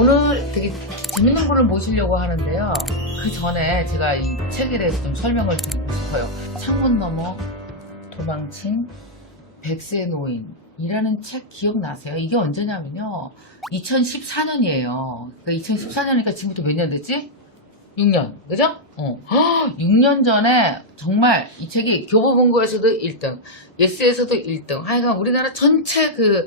오늘 되게 재밌는 분을 모시려고 하는데요. 그 전에 제가 이 책에 대해서 좀 설명을 드리고 싶어요. 창문 너머 도망친 100세 노인이라는 책 기억나세요? 이게 언제냐면요. 2014년이에요. 그러니까 2014년이니까 지금부터 몇 년 됐지? 6년, 그죠? 6년 전에 정말 이 책이 교보문고에서도 1등, 예스에서도 1등, 하여간 우리나라 전체 그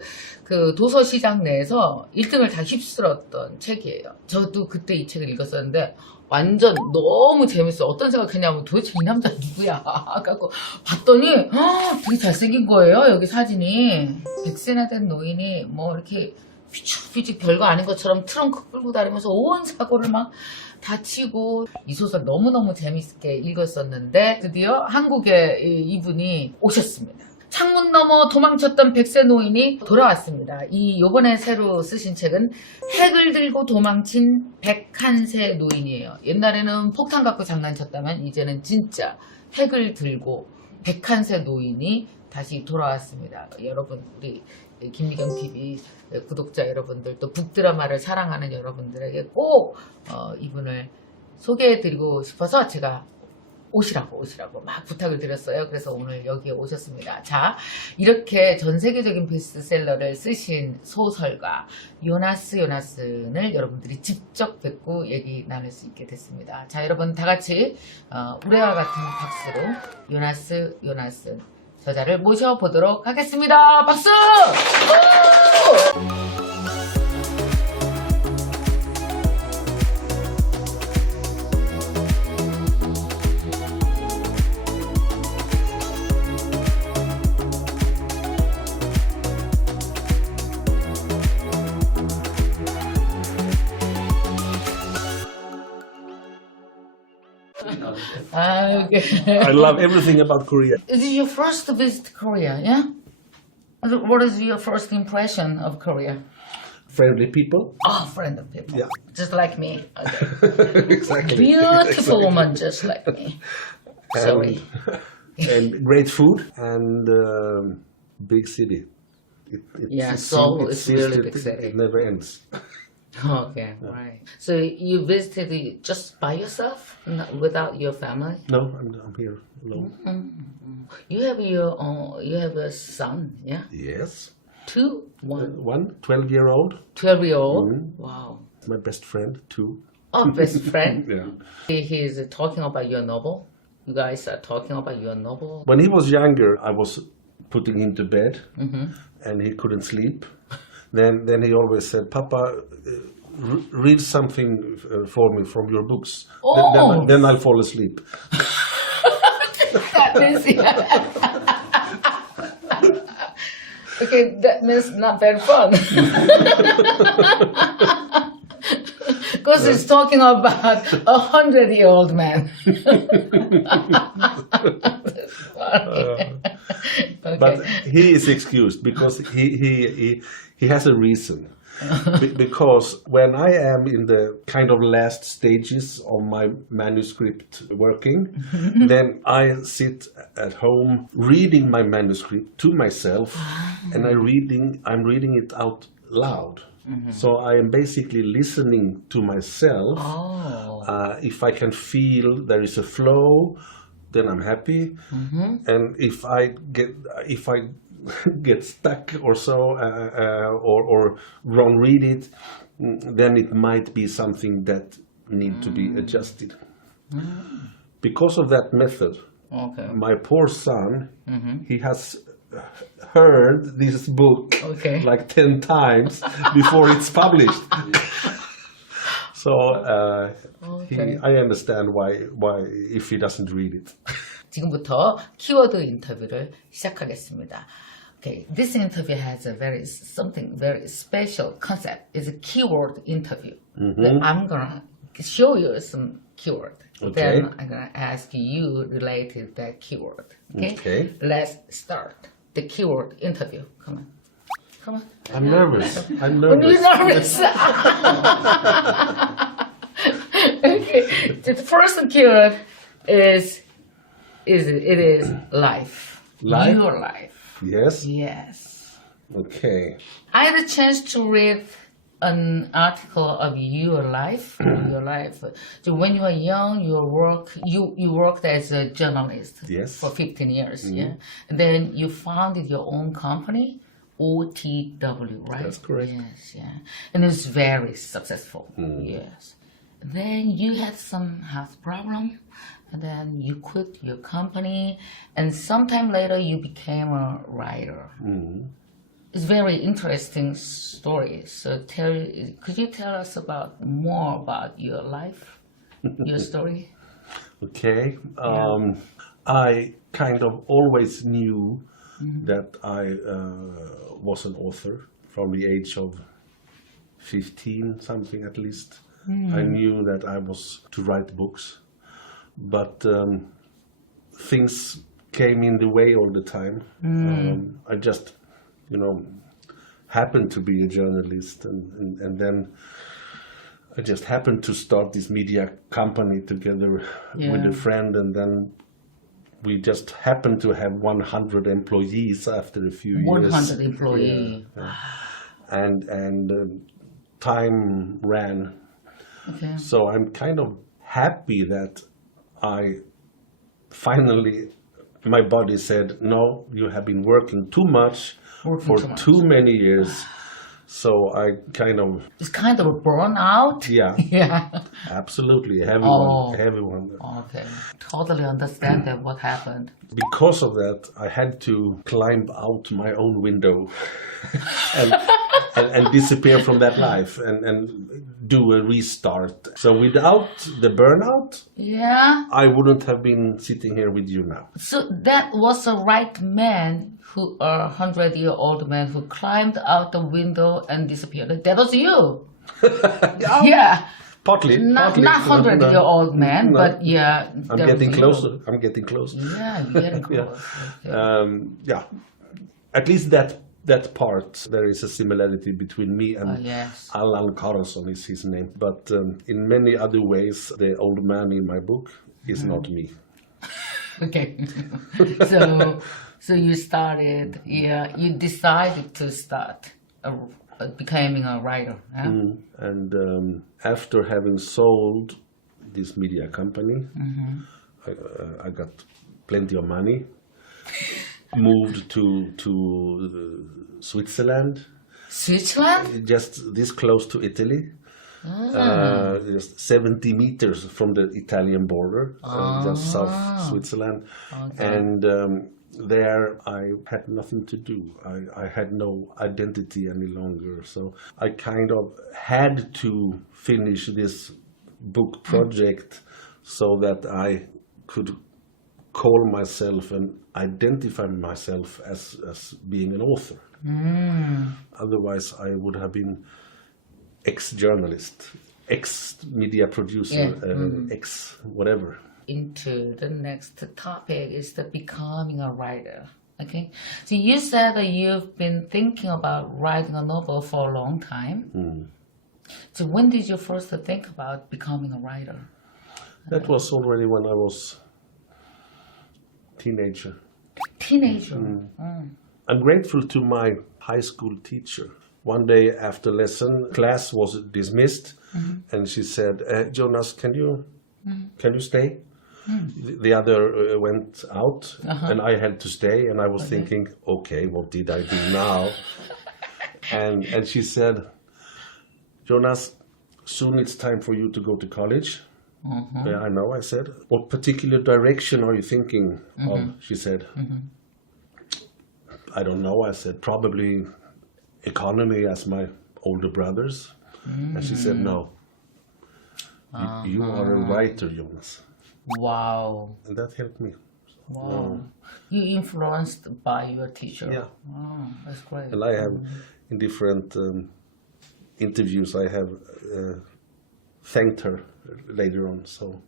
도서시장 내에서 1등을 다 휩쓸었던 책이에요. 저도 그때 이 책을 읽었었는데 완전 너무 재밌어. 어떤 생각했냐면 도대체 이 남자 누구야? 갖고 봤더니 되게 잘생긴 거예요. 여기 사진이 100세나 된 노인이 뭐 이렇게 휘죽휘죽 별거 아닌 것처럼 트렁크 끌고 다니면서 온 사고를 막 다치고, 이 소설 너무너무 재밌게 읽었었는데 드디어 한국에 이분이 오셨습니다. 창문 너머 도망쳤던 100세 노인이 돌아왔습니다. 요번에 새로 쓰신 책은 핵을 들고 도망친 101세 노인이에요. 옛날에는 폭탄 갖고 장난쳤다면 이제는 진짜 핵을 들고 101세 노인이 다시 돌아왔습니다. 여러분, 우리 김미경 TV 구독자 여러분들, 또 북드라마를 사랑하는 여러분들에게 꼭 이분을 소개해드리고 싶어서 제가 오시라고 막 부탁을 드렸어요. 그래서 오늘 여기에 오셨습니다. 자, 이렇게 전 세계적인 베스트셀러를 쓰신 소설가 요나스 요나슨을 여러분들이 직접 뵙고 얘기 나눌 수 있게 됐습니다. 자, 여러분 다 같이 우레와 같은 박수로 요나스 요나슨 저자를 모셔보도록 하겠습니다. 박수! I love everything about Korea. Is it your first visit Korea, yeah? What is your first impression of Korea? Friendly people. Oh, friend of people. Yeah. Just like me. Okay. Exactly. Beautiful woman just like me. Sorry. And great food and big city. Seoul is really big city. It never ends. Okay, right. So you visited it just by yourself, without your family? No, I'm here alone. Mm-hmm. You have a son, yeah? Yes. Two? One? One 12-year-old. 12-year-old? Mm-hmm. Wow. My best friend, too. Oh, best friend? Yeah. He is talking about your novel? You guys are talking about your novel? When he was younger, I was putting him to bed, and he couldn't sleep. Then he always said, "Papa, read something for me from your books. Oh. Then I'll fall asleep." That means, okay, that means not very fun. Because it's talking about 100-year-old man. Okay. But he is excused because he has a reason. Because when I am in the kind of last stages of my manuscript working, then I sit at home reading my manuscript to myself, and I'm reading it out loud. So I am basically listening to myself. Oh. If I can feel there is a flow, then I'm happy. And if I get stuck or so, or wrong read it, then it might be something that need to be adjusted. Because of that method, Okay. my poor son, he has heard this book like 10 times before it's published. So I understand why if he doesn't read it. 지금부터 키워드 인터뷰를 시작하겠습니다. Okay, this interview has something very special concept. It's a keyword interview. I'm gonna show you some keyword. Okay. Then I'm gonna ask you related that keyword. Okay. Let's start the keyword interview. Come on. I'm nervous. You're nervous. Okay. The first keyword is life. Life? Your life. Yes? Yes. Okay. I had a chance to read an article of your life. Your life. So when you were young, you worked as a journalist Yes. for 15 years. Yeah, and then you founded your own company, OTW, right? That's correct. Yes, yeah, and it's very successful. Yes. Then you had some health problem, and then you quit your company, and sometime later you became a writer. It's very interesting story. So could you tell us more about your life, your story? Okay. I kind of always knew that I was an author from the age of 15, something at least. I knew that I was to write books, but things came in the way all the time. I just, happened to be a journalist, and then I just happened to start this media company together with a friend, and then we just happened to have 100 employees after a few years. 100 employees. Yeah. And time ran. Okay. So I'm kind of happy that I finally, my body said, no, you have been working too much for too many years. So I kind of... It's kind of a burnout? Yeah. Yeah. Absolutely. Heavy one. Okay. Totally understand that what happened. Because of that, I had to climb out my own window and disappear from that life and do a restart. So without the burnout, I wouldn't have been sitting here with you now. So that was a right man, a 100-year-old man who climbed out the window and disappeared. That was you. Yeah. Partly. Not 100-year-old man, but yeah. I'm getting closer. Yeah, you're getting close. Yeah. Yeah. At least that part, there is a similarity between me and Allan Karlsson is his name. But in many other ways, the old man in my book is not me. Okay. So you started, you decided to start becoming a writer. Yeah? And after having sold this media company, I got plenty of money, moved to Switzerland. Switzerland? Just this close to Italy. Just 70 meters from the Italian border, just south Switzerland. Okay. And there I had nothing to do. I had no identity any longer. So I kind of had to finish this book project so that I could call myself and identify myself as being an author. Otherwise I would have been ex-journalist, ex-media producer, ex-whatever. Into the next topic is the becoming a writer. Okay, so you said that you've been thinking about writing a novel for a long time. So when did you first think about becoming a writer? That was already when I was teenager. I'm grateful to my high school teacher. One day after lesson, class was dismissed, and she said, Jonas, can you stay? The other went out, and I had to stay, and I was thinking, okay, what did I do now? and she said, Jonas, soon it's time for you to go to college. Yeah, I know, I said. What particular direction are you thinking of? She said. I don't know, I said. Probably economy as my older brothers. And she said, no. You are a writer, Jonas. Wow. And that helped me. Wow. You influenced by your teacher. Yeah. Wow, that's great. And I have, in different interviews, I have thanked her later on. So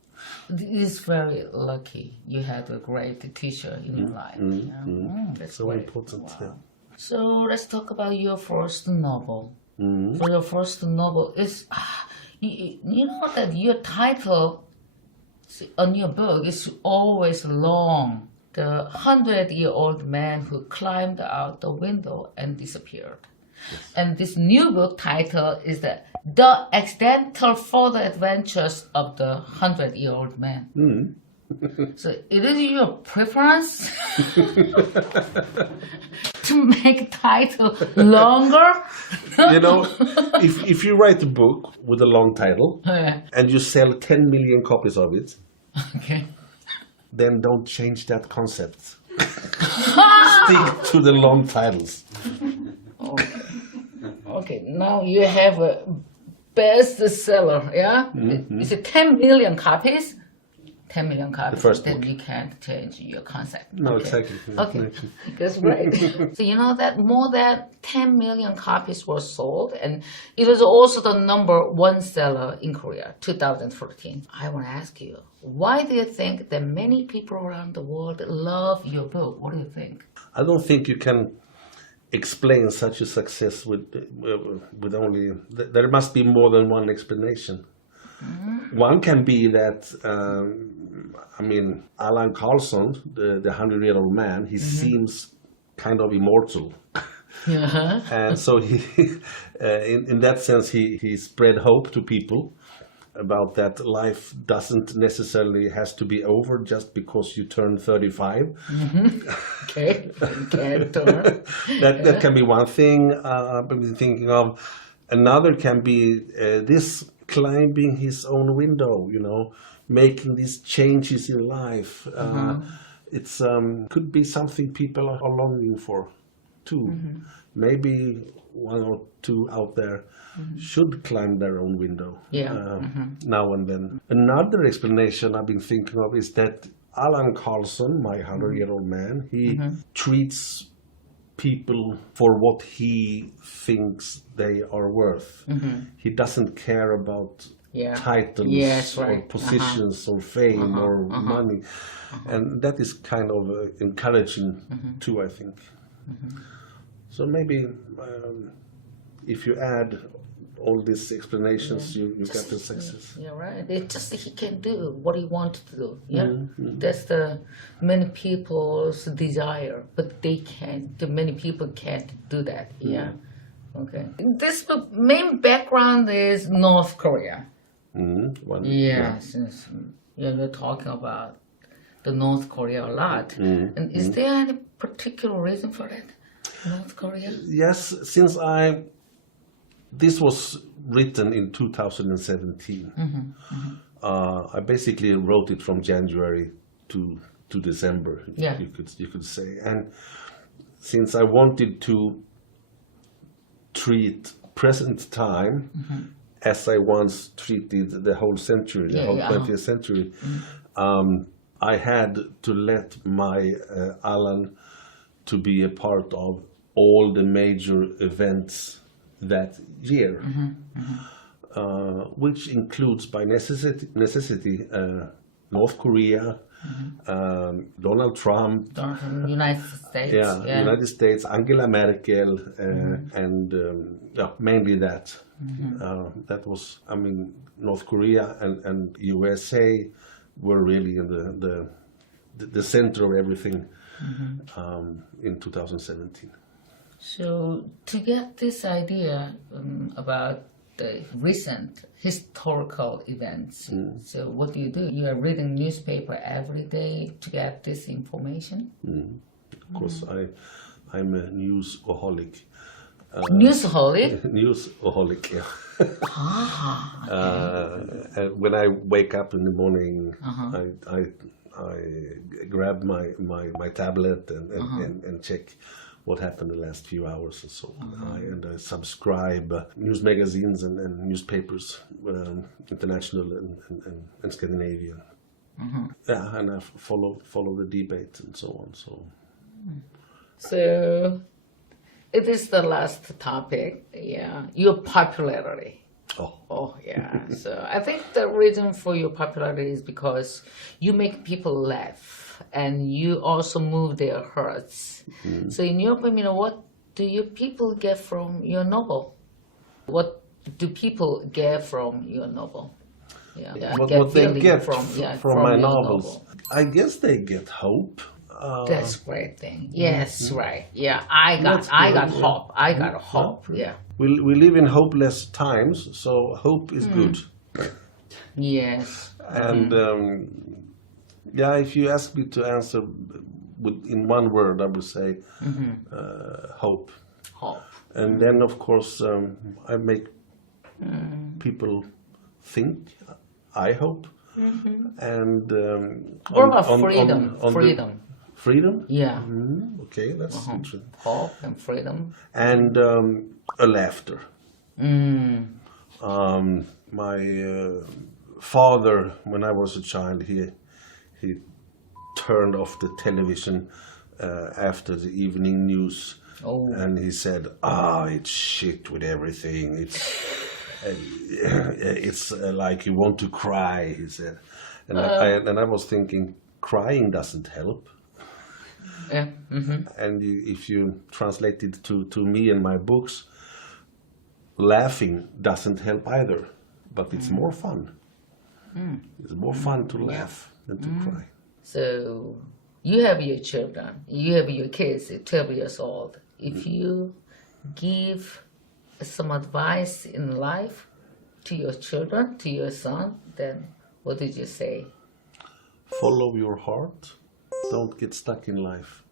it's very lucky you had a great teacher in your life. That's so great. Important. Wow. Yeah. So let's talk about your first novel. So your first novel is, you know that your title on your book is always long. The 100-year-old man who climbed out the window and disappeared. And this new book title is The Accidental Further Adventures of the 100-Year-Old Man. So it is your preference to make title longer? You know, if you write a book with a long title Yeah. and you sell 10 million copies of it, Okay. then don't change that concept. Stick to the long titles. Okay, now you have a bestseller, yeah? Is it 10 million copies? 10 million copies. The first then book. you can't change your concept. No, Okay. exactly. Okay, that's right. So you know that more than 10 million copies were sold, and it was also the #1 seller in Korea, 2014. I want to ask you, why do you think that many people around the world love your book? What do you think? I don't think you can explain such a success with only. There must be more than one explanation. One can be that, Alan Carlson, the 100-year-old man, he seems kind of immortal. Yeah. And so he, in that sense, he spread hope to people about that life doesn't necessarily has to be over just because you turn 35. Okay. Can't turn. That can be one thing I've been thinking of. Another can be this climbing his own window, making these changes in life. It's could be something people are longing for too. Maybe one or two out there should climb their own window now and then. Another explanation I've been thinking of is that Alan Carlson, my 100-year-old man, he treats people for what he thinks they are worth. He doesn't care about titles or positions or fame or money. And that is kind of encouraging too, I think. So maybe if you add all these explanations, you get the success. Yeah, right. It's just that he can do what he wants to do. Yeah, that's the many people's desire, but they can't. The many people can't do that. Yeah. Okay. This main background is North Korea. Since we're talking about the North Korea a lot, and is there any particular reason for that? North Korea? Yes, since this was written in 2017. I basically wrote it from January to December, you could say. And since I wanted to treat present time as I once treated the whole century, the whole 20th century, I had to let my Alan to be a part of all the major events that year, which includes by necessity North Korea, Donald Trump, United States, United States, Angela Merkel, and mainly that. That was, North Korea and USA were really in the center of everything in 2017. So to get this idea about the recent historical events, so what do? You are reading newspaper every day to get this information? Of course, I'm a newsaholic. Newsaholic? Newsaholic, yeah. When I wake up in the morning, I grab my tablet and check what happened the last few hours and so on. I subscribe news magazines and newspapers, international and Scandinavian. Yeah, and I follow the debate and so on. So it is the last topic. Yeah, your popularity. Oh yeah. So I think the reason for your popularity is because you make people laugh. And you also move their hearts. So in your opinion, what do you people get from your novel? What do people get from your novel? What they get from my novels? I guess they get hope. That's great thing. Yes, right. Yeah, I That's got good, hope. I got hope. Yeah. We live in hopeless times, so hope is good. Yes. And yeah, if you ask me to answer in one word, I would say hope. Hope. And then, of course, I make people think. I hope. And What about freedom? Freedom. Freedom? Yeah. Okay, that's interesting. Hope and freedom. And a laughter. Mm. My father, when I was a child, he turned off the television after the evening news, and he said, it's shit with everything. It's like you want to cry, he said. And I was thinking, crying doesn't help. Yeah. And if you translate it to me and my books, laughing doesn't help either, but it's more fun. It's more fun to laugh than to cry. So you have your children, you have your kids, 12 years old. If you give some advice in life to your children, to your son, then what did you say? Follow your heart. Don't get stuck in life.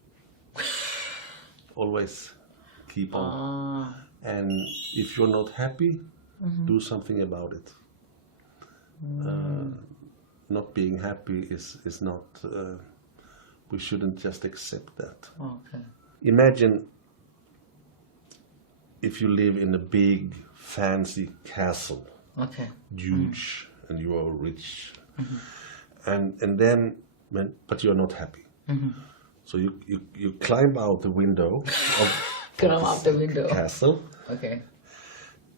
Always keep on. And if you're not happy, do something about it. Not being happy is not, we shouldn't just accept that. Okay. Imagine if you live in a big, fancy castle, Okay. huge, and you are rich, and then, but you're not happy. So you climb out the window of the castle, Okay.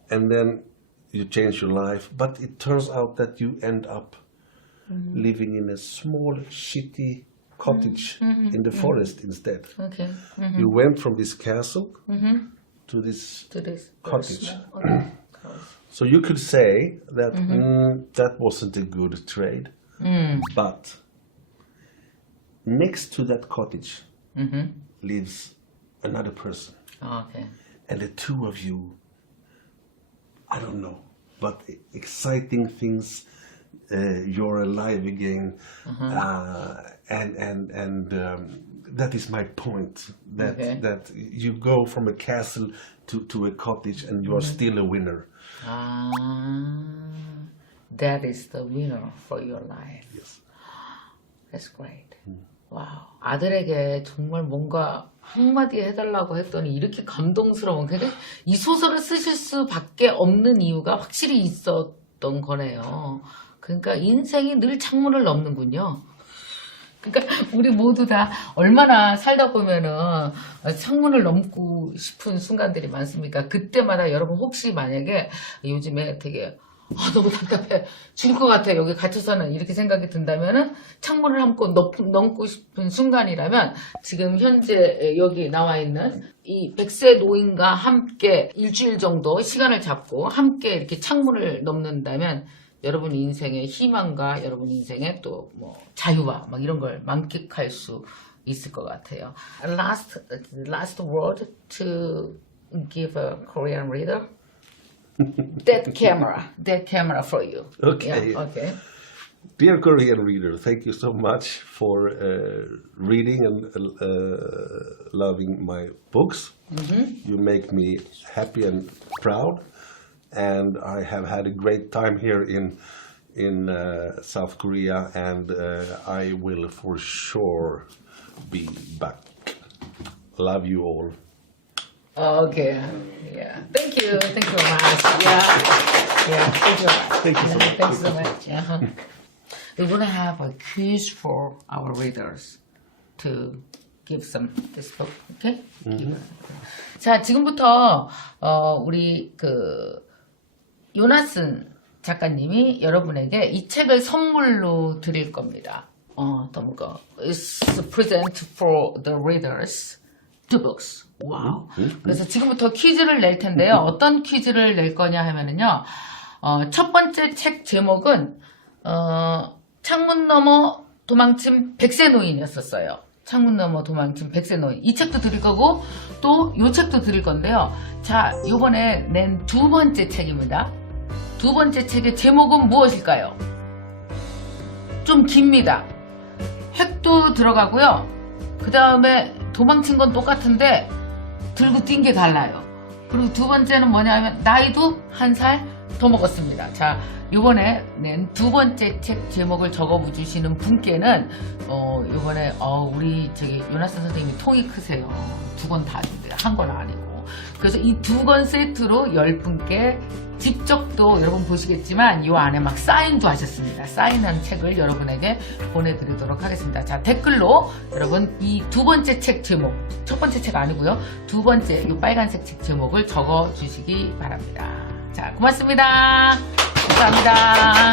and then you change your life, but it turns out that you end up living in a small, shitty cottage in the forest instead. Okay. You went from this castle to this cottage. Okay. So you could say that that wasn't a good trade, but next to that cottage lives another person. Okay. And the two of you, I don't know, but exciting things, you're alive again, and that is my point, that you go from a castle to a cottage and you are still a winner. That is the winner for your life. Yes. That's great. 와우. 아들에게 정말 뭔가 한마디 해달라고 했더니 이렇게 감동스러운, 근데 이 소설을 쓰실 수밖에 없는 이유가 확실히 있었던 거네요. 그러니까 인생이 늘 창문을 넘는군요. 그러니까 우리 모두 다 얼마나 살다 보면은 창문을 넘고 싶은 순간들이 많습니까? 그때마다 여러분 혹시 만약에 요즘에 되게 너무 답답해 죽을 것 같아 여기 갇혀서는 이렇게 생각이 든다면은 창문을 넘고 싶은 순간이라면 지금 현재 여기 나와 있는 이 100세 노인과 함께 일주일 정도 시간을 잡고 함께 이렇게 창문을 넘는다면 여러분 인생의 희망과 여러분 인생의 또 뭐 자유와 막 이런 걸 만끽할 수 있을 것 같아요. Last word to give a Korean reader. That camera for you. Okay. Yeah, okay. Dear Korean reader, thank you so much for reading and loving my books. You make me happy and proud, and I have had a great time here in South Korea, and I will for sure be back. Love you all. Okay. Yeah. Thank you. Thank you very much. Yeah. Thank you. Thank you so much. Thanks so much. We're gonna have a quiz for our readers to give some this book. Okay? 자, 지금부터 우리 요나슨 작가님이 여러분에게 이 책을 선물로 드릴 겁니다. It's present for the readers. Two books. 와우. 그래서 지금부터 퀴즈를 낼 텐데요. 어떤 퀴즈를 낼 거냐 하면은요. 첫 번째 책 제목은 창문 너머 도망친 100세 노인이었었어요. 창문 너머 도망친 백세 노인. 이 책도 드릴 거고 또 요 책도 드릴 건데요. 자, 요번에 낸 두 번째 책입니다. 두 번째 책의 제목은 무엇일까요? 좀 깁니다. 핵도 들어가고요. 그 다음에 도망친 건 똑같은데 들고 뛴 게 달라요. 그리고 두 번째는 뭐냐면 나이도 한 살 더 먹었습니다. 자, 요번에 낸 두 번째 책 제목을 적어주시는 분께는 요번에 우리 요나스 선생님이 통이 크세요. 두 권 다 준대요. 한 건 아니고. 그래서 이 두 권 세트로 10분께 직접 또 여러분 보시겠지만 이 안에 막 사인도 하셨습니다. 사인한 책을 여러분에게 보내드리도록 하겠습니다. 자, 댓글로 여러분 이 두 번째 책 제목, 첫 번째 책 아니고요. 두 번째 이 빨간색 책 제목을 적어주시기 바랍니다. 자, 고맙습니다. 감사합니다.